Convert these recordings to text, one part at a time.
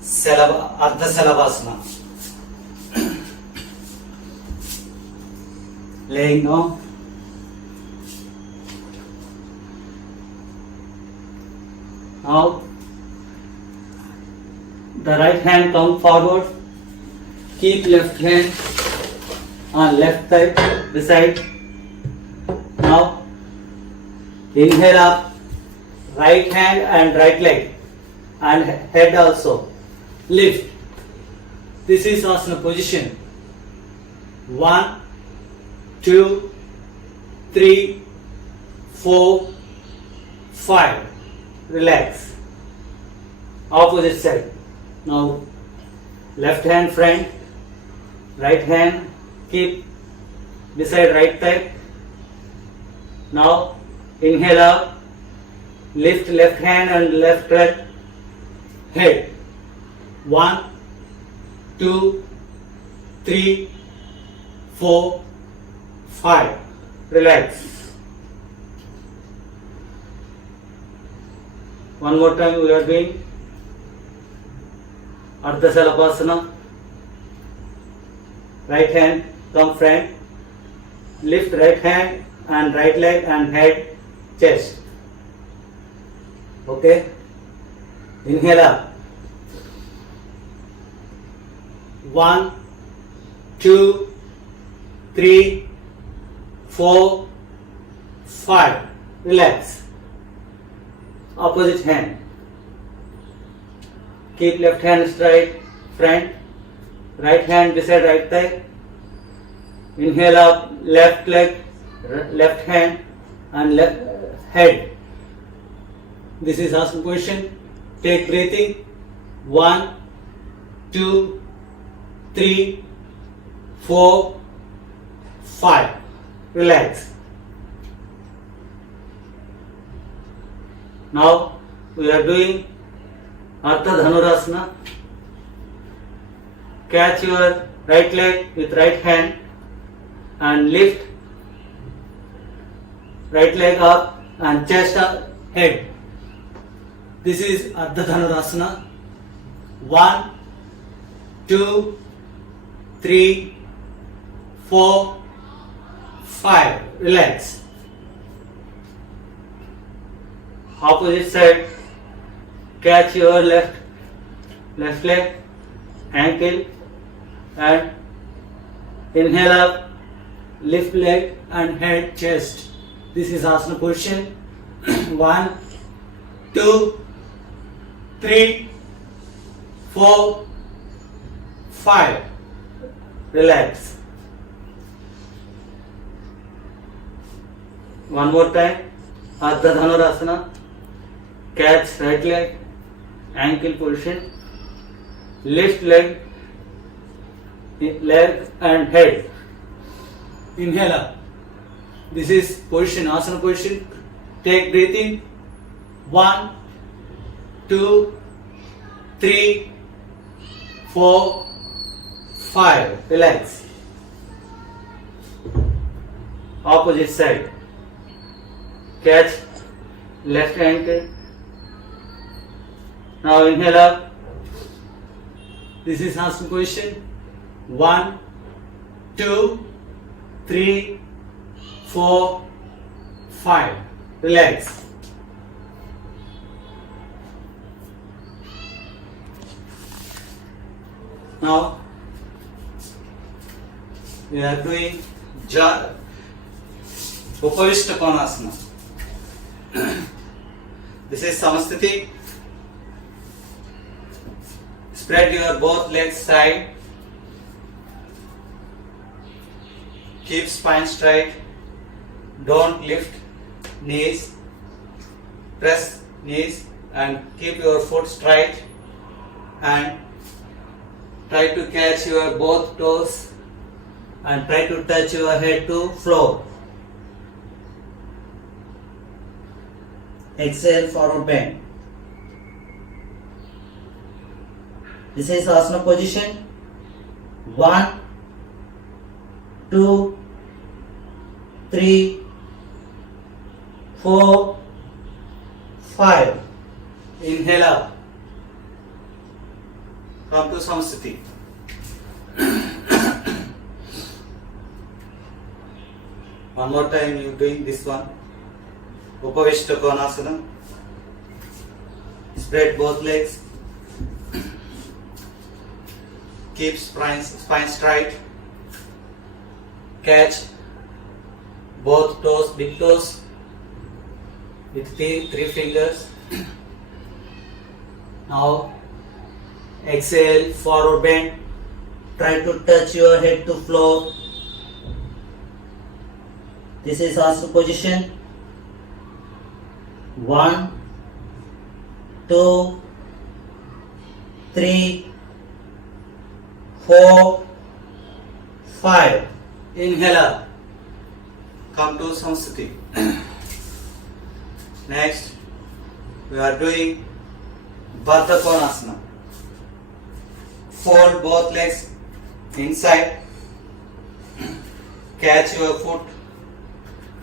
Ardha Salabhasana. Laying down. Now the right hand come forward. Keep left hand on left side beside. Now inhale up, right hand and right leg and head also. Lift. This is asana position. 1, 2, 3, 4, 5. Relax. Opposite side. Now left hand front, right hand keep beside right thigh. Now inhale up, lift left hand and left leg, head. 1, 2, 3, 4, 5. Relax. One more time we are doing Ardha Salabhasana. Right hand come front, lift right hand and right leg and head, chest. Okay. Inhale up. 1, 2, 3, 4, 5. Relax. Opposite hand. Keep left hand straight, front, right hand beside right thigh. Inhale up, left leg, left hand and left head. This is asana position. Take breathing. 1, 2, 3, 4, 5. Relax. Now we are doing Ardha Dhanurasana. Catch your right leg with right hand and lift right leg up and chest up, head. This is Ardha Dhanurasana. 1, 2, 3, 4, 5. Relax. Opposite side. Catch your left leg, ankle and inhale up, lift leg and head, chest. This is asana position. 1, 2, 3, 4, 5. Relax. One more time. Ardha Dhanurasana. Catch right leg, ankle position, lift leg and head. Inhale up. This is position, asana position. Take breathing. 1, 2, 3, 4, 5. Relax. Opposite side. Catch left ankle. Now inhale up. This is asana position. 1, 2, 3, 4, 5. Relax. Now we are doing Upavishta Konasana. This is Samasthiti. Spread your both legs side. Keep spine straight. Don't lift knees. Press knees and keep your foot straight and try to catch your both toes and try to touch your head to floor. Exhale, forward bend. This is asana position. 1, 2, 3, 4, 5. Inhale up. Come to Samsthiti. One more time you doing this one. Upavishta Konasana. Spread both legs. Keep spine straight. Catch both toes, big toes with three fingers. Now exhale, forward bend. Try to touch your head to floor. This is Asana position. 1, 2, 3, 4, 5. Inhale up. Come to Samsthiti. Next, we are doing Baddha Konasana. Fold both legs inside. Catch your foot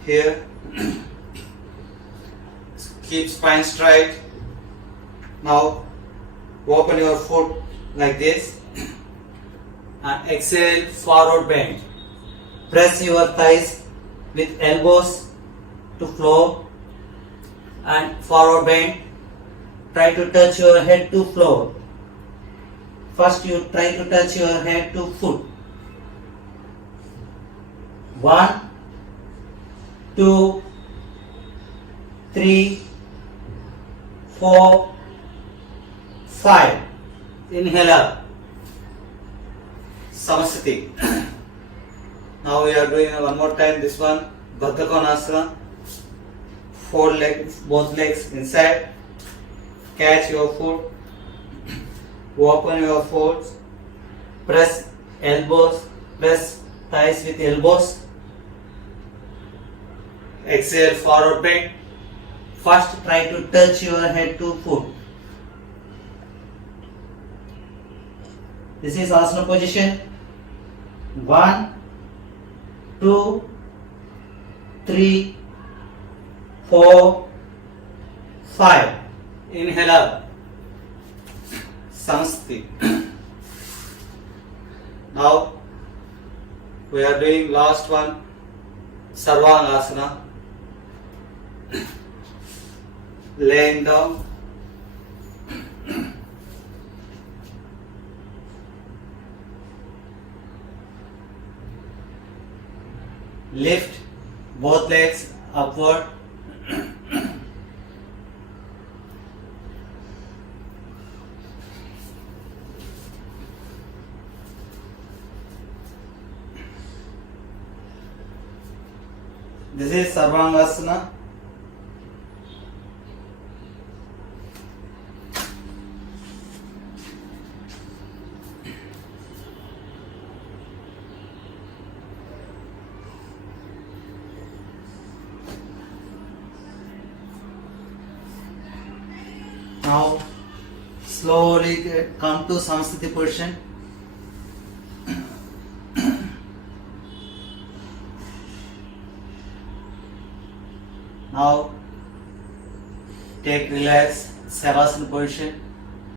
here. Keep spine straight. Now open your foot like this and exhale, forward bend. Press your thighs with elbows to floor and forward bend. Try to touch your head to floor. First you try to touch your head to foot. 1, 2, 3, 4, 5. Inhale up. Samsthiti. Now we are doing one more time this one. Baddha Konasana. Fold legs, both legs inside. Catch your foot. Open your foot. Press elbows. Press thighs with elbows. Exhale, forward bend. First try to touch your head to foot. This is Asana position. 1, 2, 3, 4, 5. Inhale up. Samsthiti. Now we are doing last one, Sarvangasana. Laying down. Lift both legs upward. This is Sarvangasana. Now slowly come to Samsthiti position. Now take relax Savasana position.